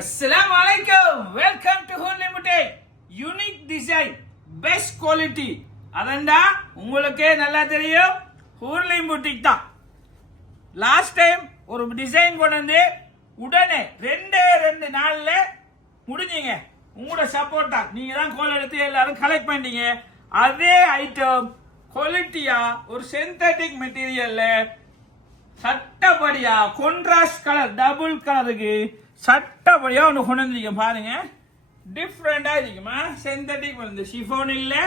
அஸ்லாம் வலைக்கம் welcome to home limited unique design best quality அதண்டா உங்களுக்கே நல்லா தெரியும். ஹூர்லிம் புட்டிக் தான். லாஸ்ட் டைம் ஒரு டிசைன் கொண்டு வந்து உடனே ரெண்டே ரெண்டு நாளில் முடிஞ்சீங்க. உங்களோட சப்போர்ட்டா நீங்க தான் கோல் எடுத்து எல்லாரும் கலெக்ட் பண்ணிட்டீங்க. அதே ஐட்டம் குவாலிட்டியா ஒரு சிந்தட்டிக் மெட்டீரியல்ல சட்டப்படியா? கொன்ட்ராஸ்ட் கலர் டபுள் கலருக்கு சட்டப்படியா ஒன்று கொண்டு வந்திருக்கேன் பாருங்க. டிஃப்ரெண்டாக இருக்குமா? செந்தட்டிக் வந்து ஷிஃபோன் இல்லை.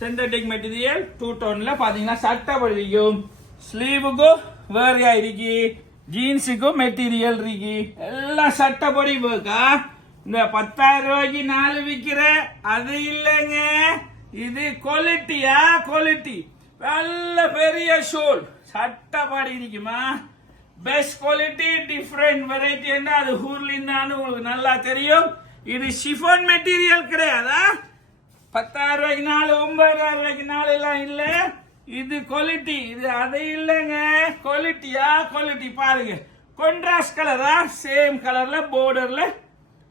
செந்தட்டிக் மெட்டீரியல் டூ டோனில் பார்த்தீங்கன்னா சட்டப்படி இருக்கும். ஸ்லீவுக்கும் வேறையா இருக்கு. ஜீன்ஸுக்கும் மெட்டீரியல் இருக்கு. எல்லாம் சட்டப்படி போக்கா இந்த பத்தாயிரம் ரூபாய்க்கு நாலு விற்கிற அது இல்லைங்க. இது குவாலிட்டியா குவாலிட்டி நல்ல பெரிய ஷோல் சட்டப்பாடி இருக்குமா? பெஸ்ட் குவாலிட்டி டிஃப்ரெண்ட் வெரைட்டி என்ன? அது ஹூர்லின் தான் உங்களுக்கு நல்லா தெரியும். இது ஷிஃபோன் மெட்டீரியல் கிடையாதா? பத்தாயிரம் ரூபாய்க்கு நாலு ஒன்பதாயிரம் ரூபாய்க்கு நாலு எல்லாம் இல்லை. இது குவாலிட்டி இது அது இல்லைங்க. குவாலிட்டியா குவாலிட்டி பாருங்க. கொண்ட்ராஸ்ட் கலரா சேம் கலர்ல பார்டர்ல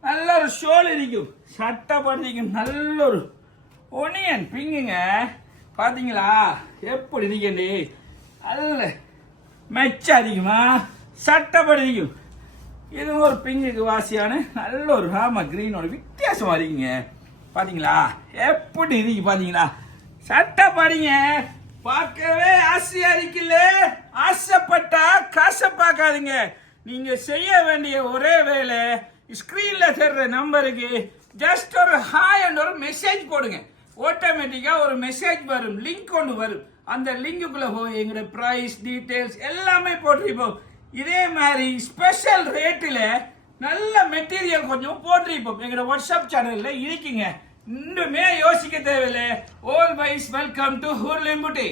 நல்ல ஒரு ஷோல் இருக்கும் சட்டை பண்ணிக்கும் நல்ல ஒரு ஒனியன் பிங்குங்க. பார்த்தீங்களா எப்படி இருக்கண்டி அல்ல மெச்ச அதிகமா சட்டை படிக்கும் இது ஒரு பிங்குக்கு வாசியான நல்ல ஒரு ராம கிரீனோட வித்தியாசமாக இருக்குங்க. பார்த்தீங்களா எப்படி இருக்கு பார்த்தீங்களா சட்டப்படிங்க. பார்க்கவே ஆசையா இருக்குல்ல? ஆசைப்பட்டா காசை பார்க்காதீங்க. நீங்க செய்ய வேண்டிய ஒரே வேலை ஸ்கிரீன்ல தெரிற நம்பருக்கு ஜஸ்ட் ஒரு ஹாய் அண்ட் ஒரு மெசேஜ் போடுங்க. ஆட்டோமேட்டிக்காக ஒரு மெசேஜ் வரும் லிங்க் ஒன்று வரும். அந்த லிங்குக்குள்ளே போய் எங்களோட ப்ரைஸ் டீட்டெயில்ஸ் எல்லாமே போட்டிருப்போம் இதே மாதிரி ஸ்பெஷல் ரேட்டில் நல்ல மெட்டீரியல் கொஞ்சம் போட்டிருப்போம் எங்களோட வாட்ஸ்அப் சேனலில் இருக்கீங்க. இன்னுமே யோசிக்க தேவையில்லை. Always welcome to ஹூர்லிம்புட்டி